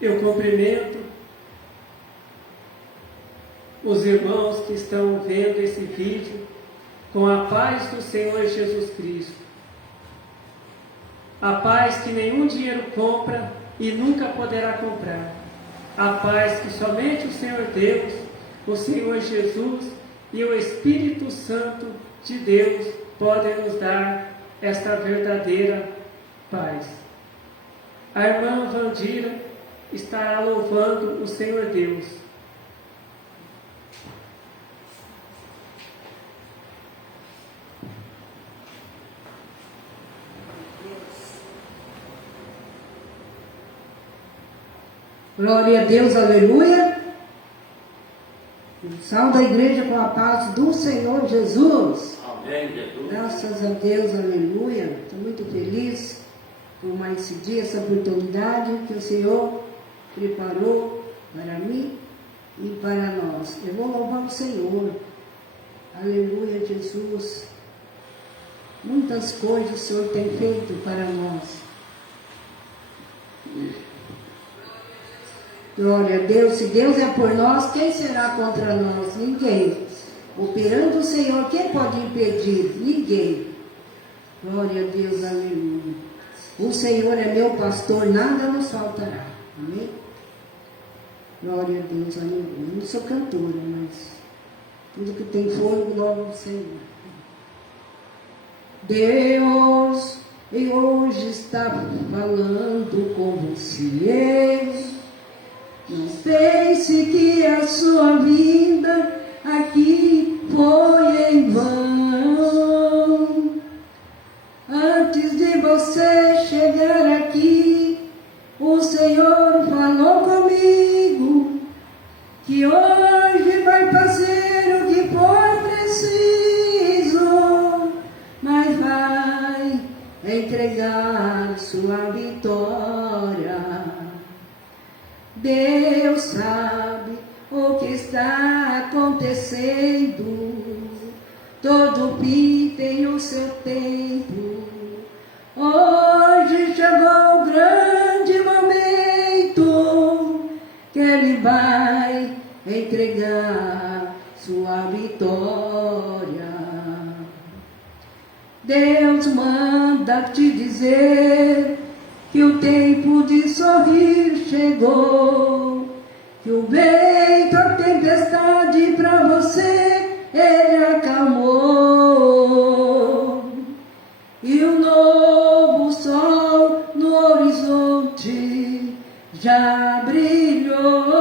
Eu cumprimento os irmãos que estão vendo esse vídeo com a paz do Senhor Jesus Cristo. A paz que nenhum dinheiro compra e nunca poderá comprar. A paz que somente o Senhor Deus, o Senhor Jesus e o Espírito Santo de Deus podem nos dar esta verdadeira paz. A irmã Vandira estará louvando o Senhor Deus. Glória a Deus, aleluia. Salve a igreja com a paz do Senhor Jesus. Amém, Jesus. Graças a Deus, aleluia. Estou muito feliz por mais esse dia, essa oportunidade que o Senhor preparou para mim e para nós. Eu vou louvar o Senhor. Aleluia, Jesus. Muitas coisas o Senhor tem feito para nós. Glória a Deus. Se Deus é por nós, quem será contra nós? Ninguém. Operando o Senhor, quem pode impedir? Ninguém. Glória a Deus, aleluia. O Senhor é meu pastor, nada nos faltará. Amém? Glória a Deus, aleluia. Eu não sou cantora, mas tudo que tem fogo, glória ao Senhor. Deus hoje está falando com você. Não pense que a sua vida aqui foi em vão. Antes de você chegar aqui, o Senhor falou comigo que hoje vai fazer o que for preciso, mas vai entregar sua vitória. Deus sabe o que está acontecendo. Todo fim tem o seu tempo. Hoje chegou o grande momento que Ele vai entregar sua vitória. Deus manda te dizer que o tempo de sorrir chegou, que o vento, a tempestade para você, Ele acalmou. E o novo sol no horizonte já brilhou.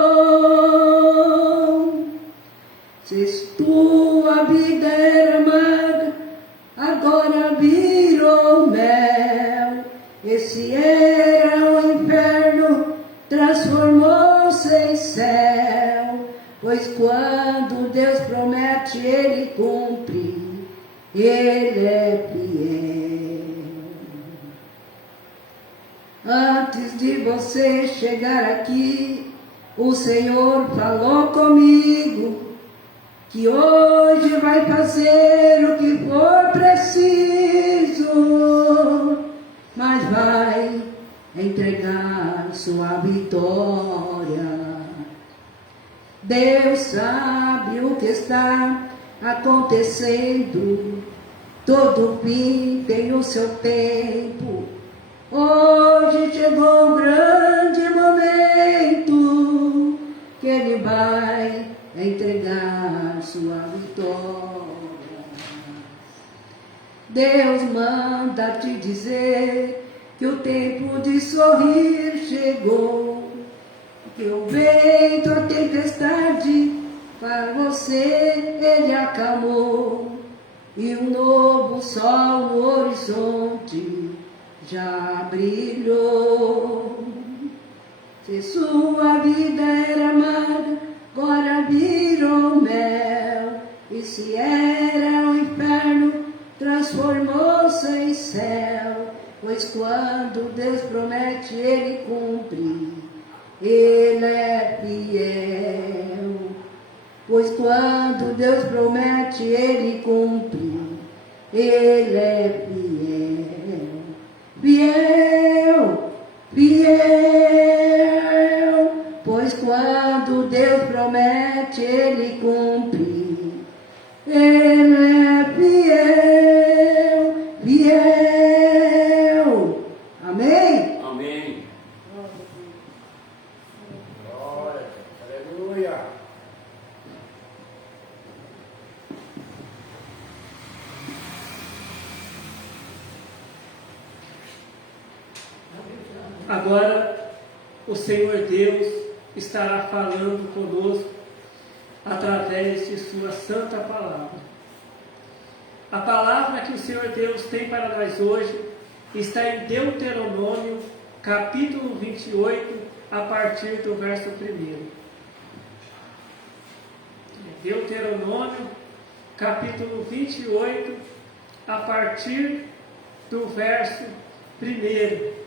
Se tua vida era amarga, agora virou mel. Esse era o inferno, transformou-se em céu. Pois quando Deus promete, Ele cumpre, Ele é fiel. Antes de você chegar aqui, o Senhor falou comigo que hoje vai fazer o que for preciso, mas vai entregar sua vitória. Deus sabe o que está acontecendo. Todo fim tem o seu tempo. Hoje chegou um grande momento que Ele vai entregar sua vitória. Deus manda te dizer que o tempo de sorrir chegou, que o vento, a tempestade para você Ele acalmou, e um novo sol no horizonte já brilhou. Se sua vida era amarga, agora virou mel, e se era um inferno, transformou-se em céu. Pois quando Deus promete, Ele cumpre, Ele é fiel. Pois quando Deus promete, Ele cumpre, Ele é fiel, fiel, fiel, pois quando Deus promete, Ele cumpre. Ele é fiel, fiel. Amém? Amém. Glória, aleluia. Agora, o Senhor Deus estará falando conosco através de sua santa palavra. A palavra que o Senhor Deus tem para nós hoje está em Deuteronômio, capítulo 28, a partir do verso 1. Deuteronômio, capítulo 28, a partir do verso 1.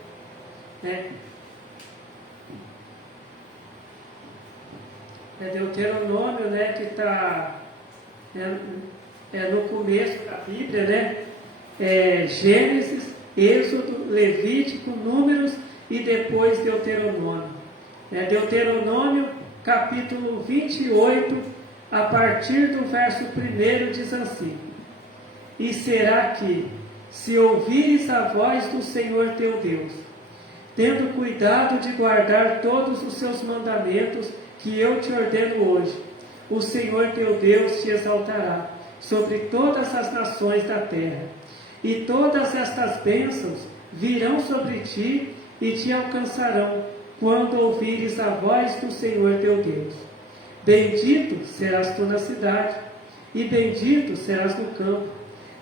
É Deuteronômio, que está no começo da Bíblia, Gênesis, Êxodo, Levítico, Números e depois Deuteronômio. Deuteronômio, capítulo 28, a partir do verso 1, diz assim: E será que, se ouvires a voz do Senhor teu Deus, tendo cuidado de guardar todos os seus mandamentos que eu te ordeno hoje, o Senhor teu Deus te exaltará sobre todas as nações da terra, e todas estas bênçãos virão sobre ti e te alcançarão quando ouvires a voz do Senhor teu Deus. Bendito serás tu na cidade, e bendito serás no campo.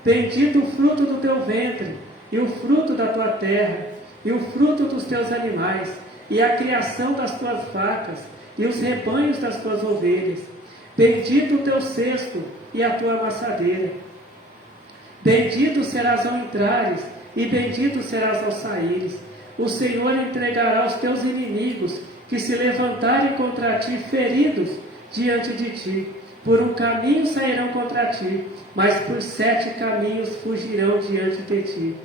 Bendito o fruto do teu ventre, e o fruto da tua terra, e o fruto dos teus animais, e a criação das tuas vacas, e os rebanhos das tuas ovelhas. Bendito o teu cesto e a tua amassadeira. Bendito serás ao entrares, e bendito serás ao saíres. O Senhor entregará os teus inimigos, que se levantarem contra ti feridos diante de ti. Por um caminho sairão contra ti, mas por 7 caminhos fugirão diante de ti.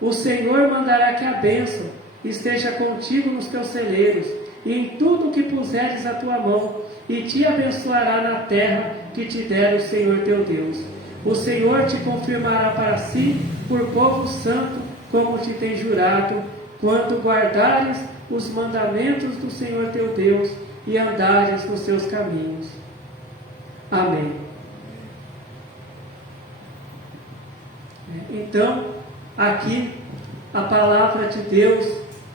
O Senhor mandará que a bênção esteja contigo nos teus celeiros, e em tudo que puseres a tua mão, e te abençoará na terra que te der o Senhor teu Deus. O Senhor te confirmará para si por povo santo, como te tem jurado, quando guardares os mandamentos do Senhor teu Deus e andares nos seus caminhos. Amém. Então, aqui a palavra de Deus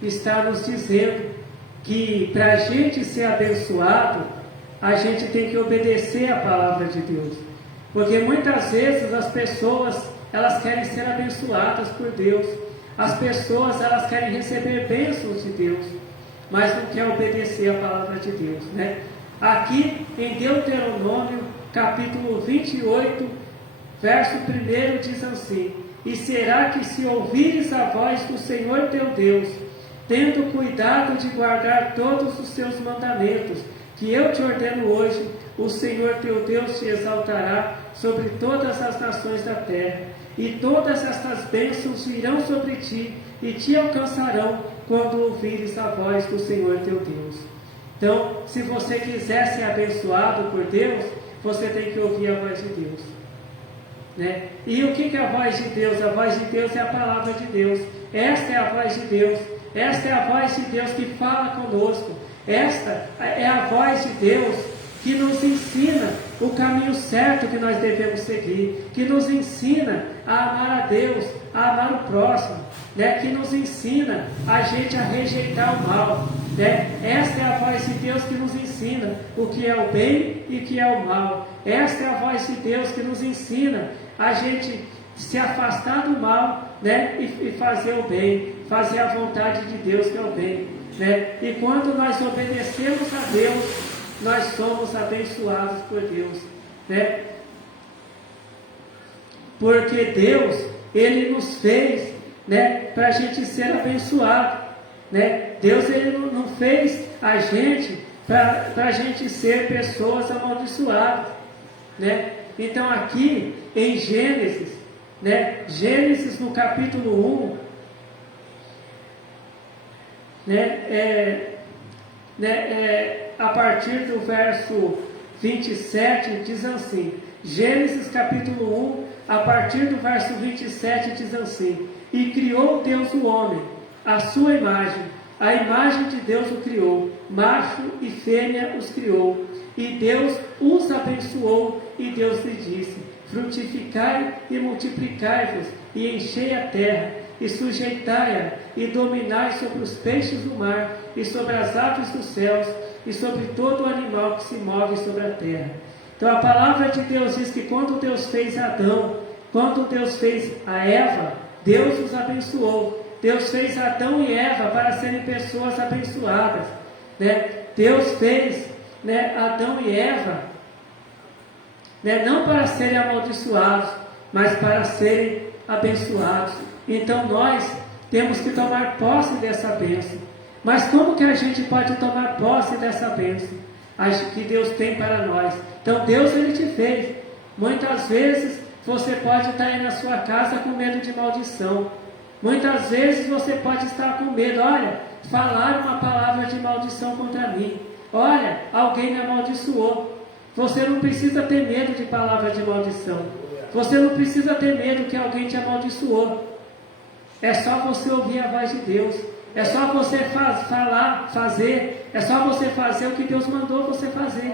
está nos dizendo que para a gente ser abençoado, a gente tem que obedecer a palavra de Deus. Porque muitas vezes as pessoas, elas querem ser abençoadas por Deus. As pessoas, elas querem receber bênçãos de Deus, mas não querem obedecer a palavra de Deus, Aqui em Deuteronômio, capítulo 28, verso 1, diz assim: E será que, se ouvires a voz do Senhor teu Deus, tendo cuidado de guardar todos os seus mandamentos, que eu te ordeno hoje, o Senhor teu Deus te exaltará sobre todas as nações da terra, e todas estas bênçãos virão sobre ti, e te alcançarão quando ouvires a voz do Senhor teu Deus. Então, se você quiser ser abençoado por Deus, você tem que ouvir a voz de Deus. E o que é a voz de Deus? A voz de Deus é a palavra de Deus. Esta é a voz de Deus. Esta é a voz de Deus que fala conosco. Esta é a voz de Deus que nos ensina o caminho certo que nós devemos seguir, que nos ensina a amar a Deus, a amar o próximo, que nos ensina a gente a rejeitar o mal. Esta é a voz de Deus que nos ensina o que é o bem e o que é o mal. Esta é a voz de Deus que nos ensina a gente se afastar do mal, e fazer o bem, fazer a vontade de Deus, que é o bem. E quando nós obedecemos a Deus, nós somos abençoados por Deus. Porque Deus, Ele nos fez, para a gente ser abençoado. Deus, Ele não fez a gente para a gente ser pessoas amaldiçoadas. Então aqui em Gênesis, né? Gênesis no capítulo 1, a partir do verso 27, diz assim, Gênesis capítulo 1, a partir do verso 27, diz assim, e criou Deus o homem, a sua imagem, a imagem de Deus o criou, macho e fêmea os criou, e Deus os abençoou, e Deus lhe disse, frutificai e multiplicai-vos, e enchei a terra, e sujeitai-a, e dominai sobre os peixes do mar, e sobre as aves dos céus, e sobre todo o animal que se move sobre a terra. Então a palavra de Deus diz que quando Deus fez Adão, quando Deus fez a Eva, Deus os abençoou. Deus fez Adão e Eva para serem pessoas abençoadas, né? Deus fez, né, Adão e Eva, né, não para serem amaldiçoados, mas para serem abençoados. Então nós temos que tomar posse dessa bênção. Mas como que a gente pode tomar posse dessa bênção que Deus tem para nós? Então Deus, Ele te fez. Muitas vezes você pode estar aí na sua casa com medo de maldição. Muitas vezes você pode estar com medo. Olha, falar uma palavra de maldição contra mim. Olha, alguém me amaldiçoou. Você não precisa ter medo de palavra de maldição. Você não precisa ter medo que alguém te amaldiçoou. É só você ouvir a voz de Deus. É só você fazer. É só você fazer o que Deus mandou você fazer.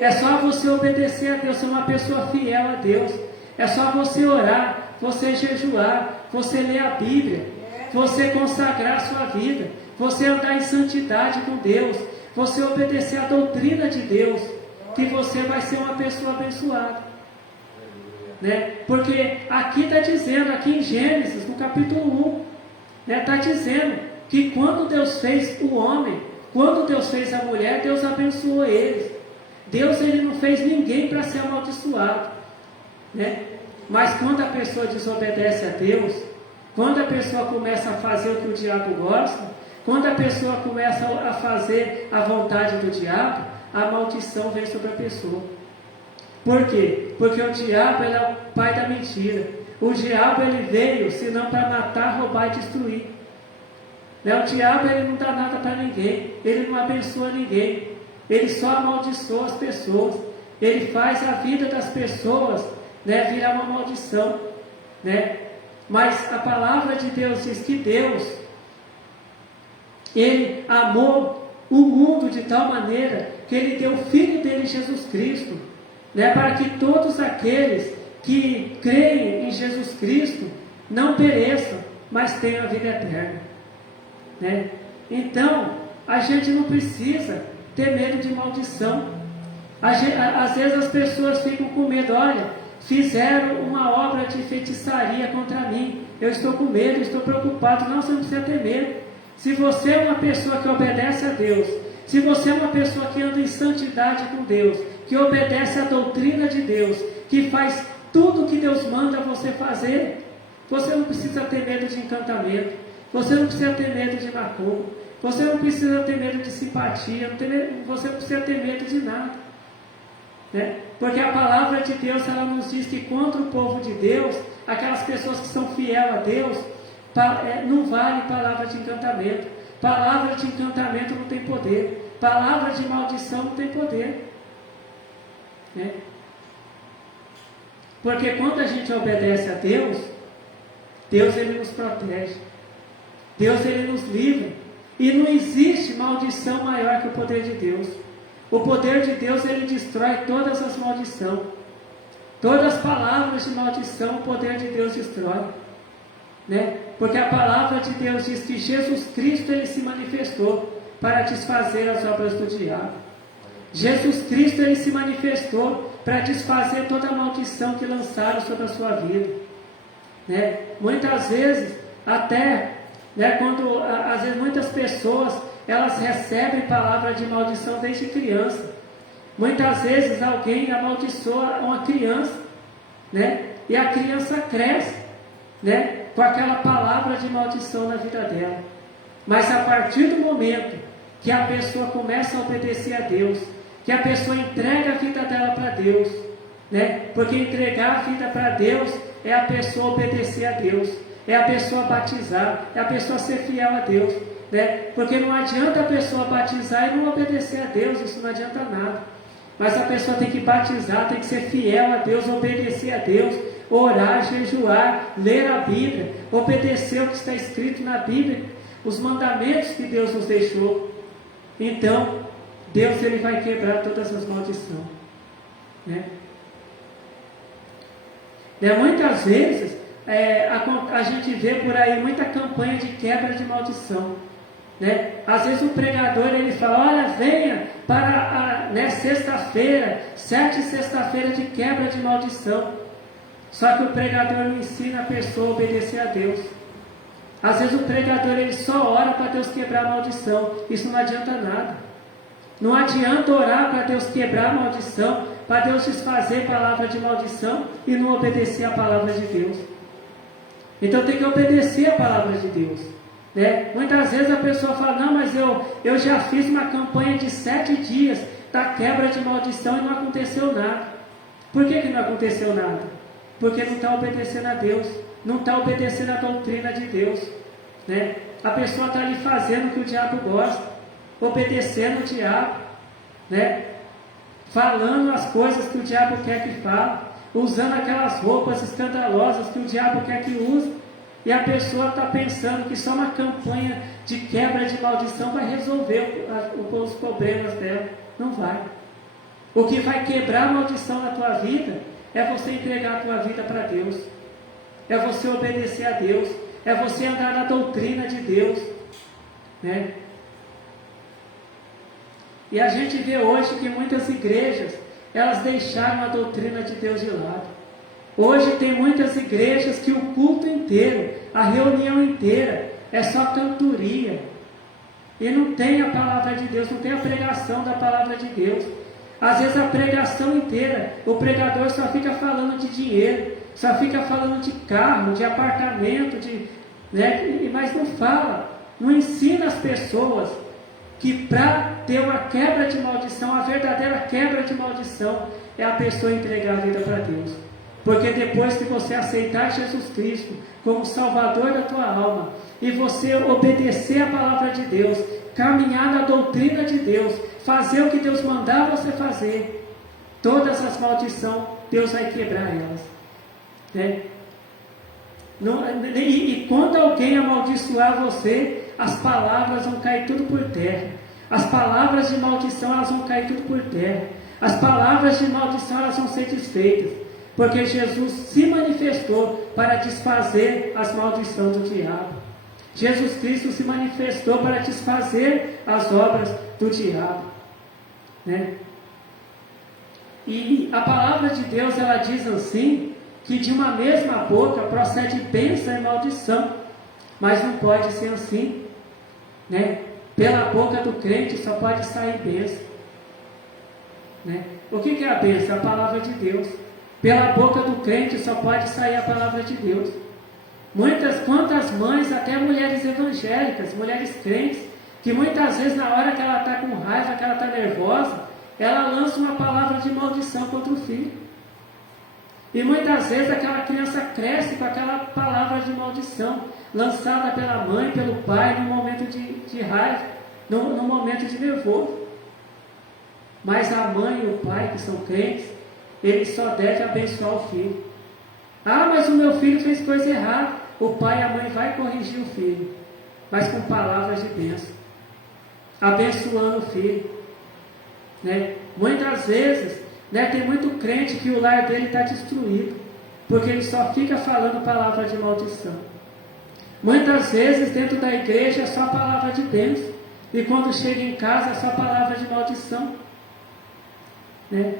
É só você obedecer a Deus, ser uma pessoa fiel a Deus. É só você orar, você jejuar, você ler a Bíblia, você consagrar a sua vida, você andar em santidade com Deus, você obedecer a doutrina de Deus, que você vai ser uma pessoa abençoada. Né? Porque aqui está dizendo, aqui em Gênesis, no capítulo 1, está dizendo que quando Deus fez o homem, quando Deus fez a mulher, Deus abençoou eles. Deus, Ele não fez ninguém para ser amaldiçoado, né? Mas quando a pessoa desobedece a Deus, quando a pessoa começa a fazer o que o diabo gosta, quando a pessoa começa a fazer a vontade do diabo, a maldição vem sobre a pessoa. Por quê? Porque o diabo, ele é o pai da mentira. O diabo, ele veio senão para matar, roubar e destruir. Né? O diabo, ele não dá nada para ninguém, ele não abençoa ninguém, ele só amaldiçoa as pessoas, ele faz a vida das pessoas, né, virar uma maldição, né? Mas a palavra de Deus diz que Deus, Ele amou o mundo de tal maneira que Ele deu o Filho dele, Jesus Cristo, né, para que todos aqueles que creem em Jesus Cristo não pereçam, mas tenham a vida eterna, né? Então, a gente não precisa ter medo de maldição. Às vezes as pessoas ficam com medo. Olha, fizeram uma obra de feitiçaria contra mim, eu estou com medo, estou preocupado. Não, você não precisa ter medo. Se você é uma pessoa que obedece a Deus, se você é uma pessoa que anda em santidade com Deus, que obedece à doutrina de Deus, que faz tudo o que Deus manda você fazer, você não precisa ter medo de encantamento, você não precisa ter medo de macumba, você não precisa ter medo de simpatia, você não precisa ter medo de nada, né? Porque a palavra de Deus, ela nos diz que contra o povo de Deus, aquelas pessoas que são fiel a Deus, não vale palavra de encantamento. Palavra de encantamento não tem poder, palavra de maldição não tem poder, né? Porque quando a gente obedece a Deus, Deus, Ele nos protege, Deus, Ele nos livra, e não existe maldição maior que o poder de Deus. O poder de Deus, Ele destrói todas as maldições, todas as palavras de maldição, o poder de Deus destrói, né? Porque a palavra de Deus diz que Jesus Cristo, Ele se manifestou para desfazer as obras do diabo. Jesus Cristo, Ele se manifestou para desfazer toda a maldição que lançaram sobre a sua vida, né? Muitas vezes, até, né, quando às vezes muitas pessoas, elas recebem palavra de maldição desde criança. Muitas vezes alguém amaldiçoa uma criança, né? E a criança cresce, né, com aquela palavra de maldição na vida dela. Mas a partir do momento que a pessoa começa a obedecer a Deus, que a pessoa entrega a vida dela para Deus, né? Porque entregar a vida para Deus é a pessoa obedecer a Deus, é a pessoa batizar, é a pessoa ser fiel a Deus, né? Porque não adianta a pessoa batizar e não obedecer a Deus, isso não adianta nada. Mas a pessoa tem que batizar, tem que ser fiel a Deus, obedecer a Deus, orar, jejuar, ler a Bíblia, obedecer o que está escrito na Bíblia, os mandamentos que Deus nos deixou. Então, Deus ele vai quebrar todas as maldições, né? Muitas vezes a gente vê por aí muita campanha de quebra de maldição, né? Às vezes o pregador ele fala: olha, venha para sexta-feira, 7 sexta-feira de quebra de maldição. Só que o pregador não ensina a pessoa a obedecer a Deus. Às vezes o pregador ele só ora para Deus quebrar a maldição. Isso não adianta nada. Não adianta orar para Deus quebrar a maldição, para Deus desfazer palavra de maldição e não obedecer a palavra de Deus. Então tem que obedecer a palavra de Deus, né? Muitas vezes a pessoa fala: não, mas eu já fiz uma campanha de 7 dias da quebra de maldição e não aconteceu nada. Por que não aconteceu nada? Porque não está obedecendo a Deus, não está obedecendo a doutrina de Deus, né? A pessoa está ali fazendo o que o diabo gosta, obedecendo o diabo, né? Falando as coisas que o diabo quer que fale, usando aquelas roupas escandalosas que o diabo quer que use, e a pessoa está pensando que só uma campanha de quebra de maldição vai resolver os problemas dela. Não vai. O que vai quebrar a maldição na tua vida é você entregar a tua vida para Deus, é você obedecer a Deus, é você andar na doutrina de Deus, né? E a gente vê hoje que muitas igrejas, elas deixaram a doutrina de Deus de lado. Hoje tem muitas igrejas que o culto inteiro, a reunião inteira, é só cantoria. E não tem a palavra de Deus, não tem a pregação da palavra de Deus. Às vezes a pregação inteira, o pregador só fica falando de dinheiro, só fica falando de carro, de apartamento, mas não fala, não ensina as pessoas que para ter uma quebra de maldição, a verdadeira quebra de maldição, é a pessoa entregar a vida para Deus. Porque depois que você aceitar Jesus Cristo como Salvador da tua alma, e você obedecer a palavra de Deus, caminhar na doutrina de Deus, fazer o que Deus mandar você fazer, todas as maldições, Deus vai quebrar elas, né? E quando alguém amaldiçoar você, as palavras vão cair tudo por terra. As palavras de maldição, elas vão cair tudo por terra. As palavras de maldição, elas vão ser desfeitas, porque Jesus se manifestou para desfazer as maldições do diabo. Jesus Cristo se manifestou para desfazer as obras do diabo, né? E a palavra de Deus, ela diz assim, que de uma mesma boca procede bênção e maldição, mas não pode ser assim, né? Pela boca do crente só pode sair bênção, né? O que é a bênção? A palavra de Deus. Pela boca do crente só pode sair a palavra de Deus. Quantas mães, até mulheres evangélicas, mulheres crentes, que muitas vezes na hora que ela está com raiva, que ela está nervosa, ela lança uma palavra de maldição contra o filho. E muitas vezes aquela criança cresce com aquela palavra de maldição, lançada pela mãe, pelo pai, no momento de raiva, no momento de nervoso. Mas a mãe e o pai, que são crentes, eles só devem abençoar o filho. Ah, mas o meu filho fez coisa errada. O pai e a mãe vai corrigir o filho, mas com palavras de bênção, abençoando o filho, né? Muitas vezes, né, tem muito crente que o lar dele está destruído, porque ele só fica falando palavra de maldição. Muitas vezes dentro da igreja é só palavra de bênção, e quando chega em casa é só palavra de maldição, né?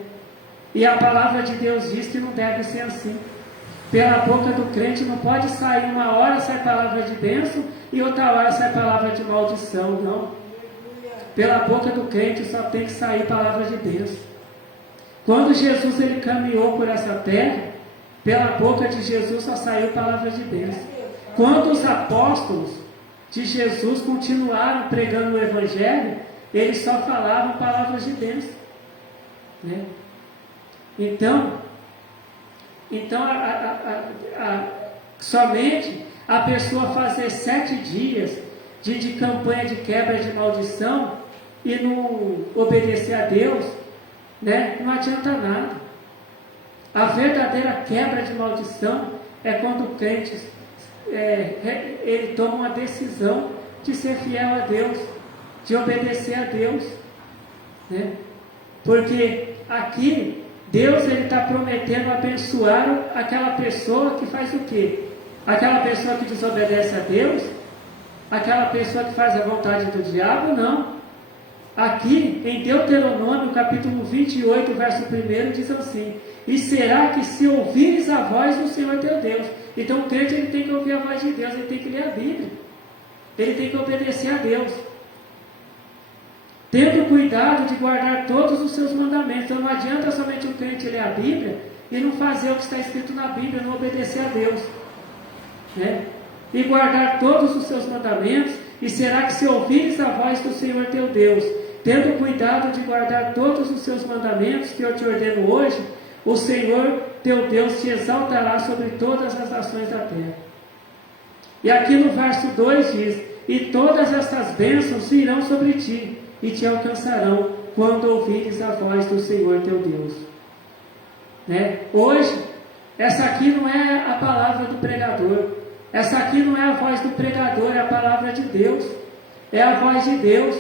E a palavra de Deus diz que não deve ser assim. Pela boca do crente não pode sair, uma hora sai palavra de bênção e outra hora sai palavra de maldição, não. Pela boca do crente só tem que sair palavra de bênção. Quando Jesus ele caminhou por essa terra, pela boca de Jesus só saiu palavra de bênção. Quando os apóstolos de Jesus continuaram pregando o Evangelho, eles só falavam palavras de bênção, né? Então, Então, somente a pessoa fazer 7 dias de campanha de quebra de maldição e não obedecer a Deus, né, não adianta nada. A verdadeira quebra de maldição é quando o crente ele toma uma decisão de ser fiel a Deus, de obedecer a Deus, né? Porque aqui Deus está prometendo abençoar aquela pessoa que faz o quê? Aquela pessoa que desobedece a Deus? Aquela pessoa que faz a vontade do diabo? Não. Aqui em Deuteronômio capítulo 28, verso 1, diz assim: e será que se ouvires a voz do Senhor teu Deus? Então o crente ele tem que ouvir a voz de Deus, ele tem que ler a Bíblia, ele tem que obedecer a Deus, tendo cuidado de guardar todos os seus mandamentos. Então não adianta somente o crente ler a Bíblia e não fazer o que está escrito na Bíblia, não obedecer a Deus, né? E guardar todos os seus mandamentos. E será que se ouvires a voz do Senhor teu Deus, tendo cuidado de guardar todos os seus mandamentos que eu te ordeno hoje, o Senhor teu Deus te exaltará sobre todas as nações da terra. E aqui no verso 2 diz: e todas estas bênçãos virão sobre ti e te alcançarão quando ouvires a voz do Senhor teu Deus, né? Hoje, essa aqui não é a palavra do pregador, essa aqui não é a voz do pregador, é a palavra de Deus, é a voz de Deus,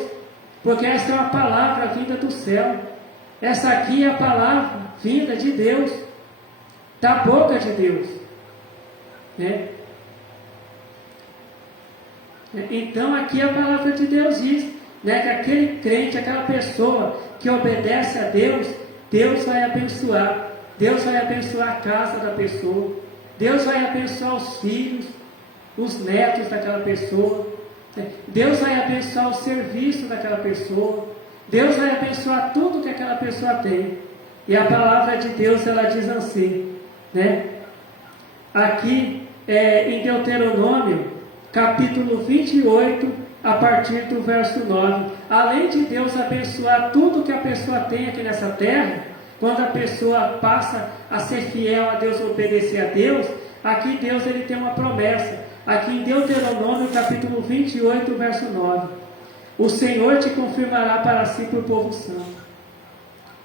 porque essa é uma palavra vinda do céu, essa aqui é a palavra vinda de Deus, da boca de Deus, né? Então aqui a palavra de Deus diz, né, que aquele crente, aquela pessoa que obedece a Deus, Deus vai abençoar, Deus vai abençoar a casa da pessoa, Deus vai abençoar os filhos, os netos daquela pessoa, Deus vai abençoar o serviço daquela pessoa, Deus vai abençoar tudo que aquela pessoa tem. E a palavra de Deus, ela diz assim, né? Aqui em Deuteronômio capítulo 28, a partir do verso 9, além de Deus abençoar tudo que a pessoa tem aqui nessa terra, quando a pessoa passa a ser fiel a Deus, obedecer a Deus, aqui Deus ele tem uma promessa. Aqui em Deuteronômio capítulo 28, verso 9, o Senhor te confirmará para si por povo santo.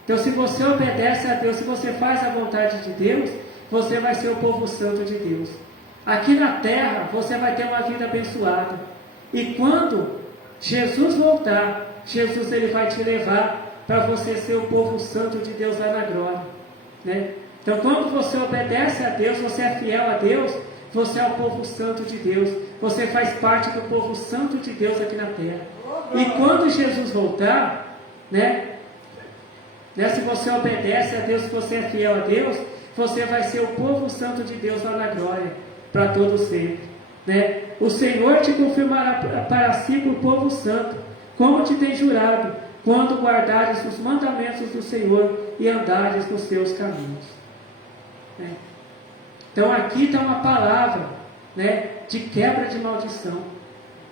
Então, se você obedece a Deus, se você faz a vontade de Deus, você vai ser o povo santo de Deus. Aqui na terra, você vai ter uma vida abençoada. E quando Jesus voltar, Jesus ele vai te levar para você ser o povo santo de Deus lá na glória, né? Então, quando você obedece a Deus, você é fiel a Deus, você é o povo santo de Deus, você faz parte do povo santo de Deus aqui na terra. E quando Jesus voltar, né, se você obedece a Deus, se você é fiel a Deus, você vai ser o povo santo de Deus lá na glória, para todo sempre, né? O Senhor te confirmará para si por povo santo, como te tem jurado, quando guardares os mandamentos do Senhor e andares nos seus caminhos, né? Então aqui está uma palavra, né, de quebra de maldição,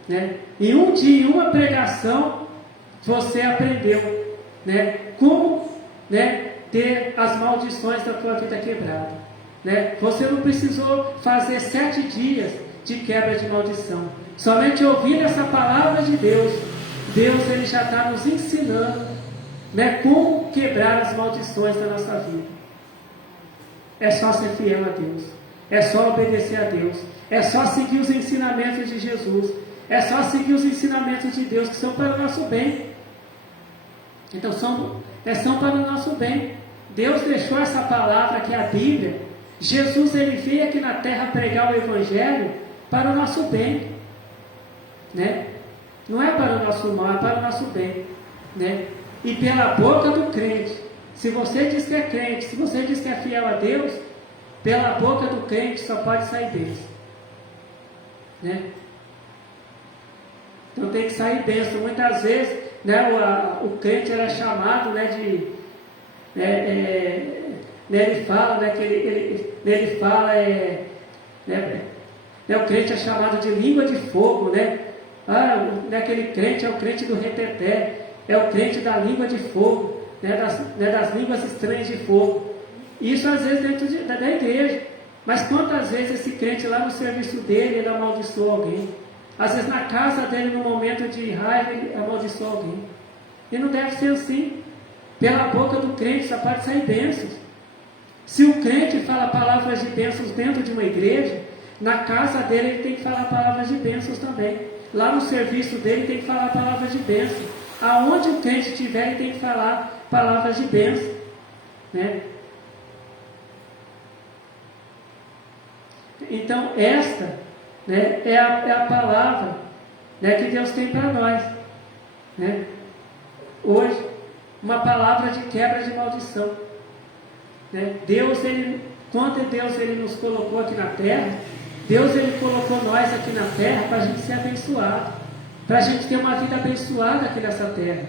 né? Em um dia, em uma pregação, você aprendeu, né, como, né, ter as maldições da tua vida quebrada, né? Você não precisou fazer 7 dias de quebra de maldição. Somente ouvir essa palavra de Deus, Deus ele já está nos ensinando, né, como quebrar as maldições da nossa vida. É só ser fiel a Deus, é só obedecer a Deus, é só seguir os ensinamentos de Jesus, é só seguir os ensinamentos de Deus que são para o nosso bem. Então são para o nosso bem. Deus deixou essa palavra que é a Bíblia. Jesus ele veio aqui na terra pregar o Evangelho para o nosso bem, né? Não é para o nosso mal, é para o nosso bem, né? E pela boca do crente, se você diz que é crente, se você diz que é fiel a Deus, pela boca do crente só pode sair bênção, né? Então tem que sair bênção. Muitas vezes, né, o crente era chamado, né, ele fala, né, que ele fala, o crente é chamado de língua de fogo, né? Aquele crente é o crente do reteté, é o crente da língua de fogo, né, das línguas estranhas de fogo. Isso às vezes dentro da igreja. Mas quantas vezes esse crente lá no serviço dele, ele amaldiçoa alguém? Às vezes na casa dele, no momento de raiva, ele amaldiçoa alguém. E não deve ser assim. Pela boca do crente só pode sair bênçãos. Se o crente fala palavras de bênçãos dentro de uma igreja, na casa dele ele tem que falar palavras de bênçãos também. Lá no serviço dele tem que falar palavras de bênção. Aonde o crente estiver, ele tem que falar palavras de bênção. Né? Então, esta, né, é a palavra, né, que Deus tem para nós. Né? Hoje, uma palavra de quebra de maldição. Né? Quando Deus ele nos colocou aqui na terra, Deus ele colocou nós aqui na terra para a gente ser abençoado, para a gente ter uma vida abençoada aqui nessa terra.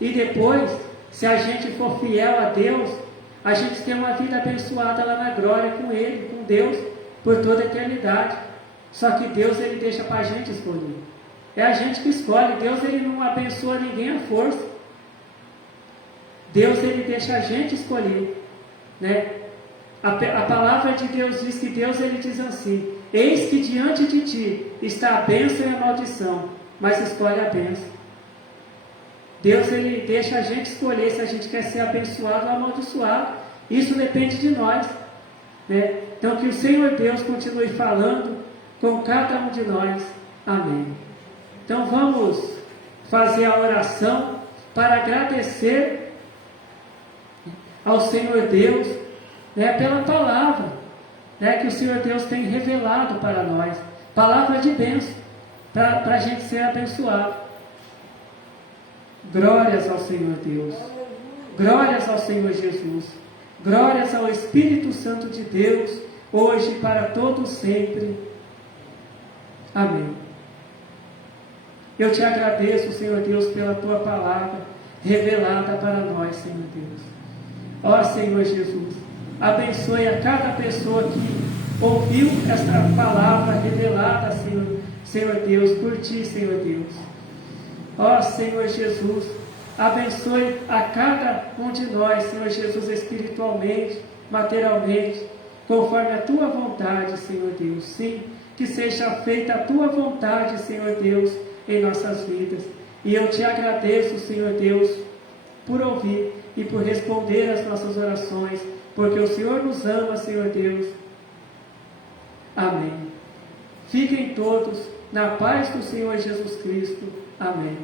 E depois, se a gente for fiel a Deus, a gente tem uma vida abençoada lá na glória com Ele, com Deus, por toda a eternidade. Só que Deus ele deixa para a gente escolher. É a gente que escolhe. Deus ele não abençoa ninguém à força. Deus ele deixa a gente escolher. Né? A palavra de Deus diz que Deus ele diz assim: eis que diante de ti está a bênção e a maldição, mas escolhe a bênção. Deus ele deixa a gente escolher se a gente quer ser abençoado ou amaldiçoado. Isso depende de nós. Né? Então que o Senhor Deus continue falando com cada um de nós. Amém. Então vamos fazer a oração para agradecer ao Senhor Deus, né, pela palavra, né, que o Senhor Deus tem revelado para nós. Palavra de bênção, para a gente ser abençoado. Glórias ao Senhor Deus. Glórias ao Senhor Jesus. Glórias ao Espírito Santo de Deus, hoje e para todos sempre. Amém. Eu te agradeço, Senhor Deus, pela tua palavra revelada para nós, Senhor Deus. Ó Senhor Jesus, abençoe a cada pessoa que ouviu esta palavra revelada, Senhor Deus, por ti, Senhor Deus. Ó Senhor Jesus, abençoe a cada um de nós, Senhor Jesus, espiritualmente, materialmente, conforme a tua vontade, Senhor Deus. Sim, que seja feita a tua vontade, Senhor Deus, em nossas vidas. E eu te agradeço, Senhor Deus, por ouvir e por responder às nossas orações, porque o Senhor nos ama, Senhor Deus. Amém. Fiquem todos na paz do Senhor Jesus Cristo. Amém.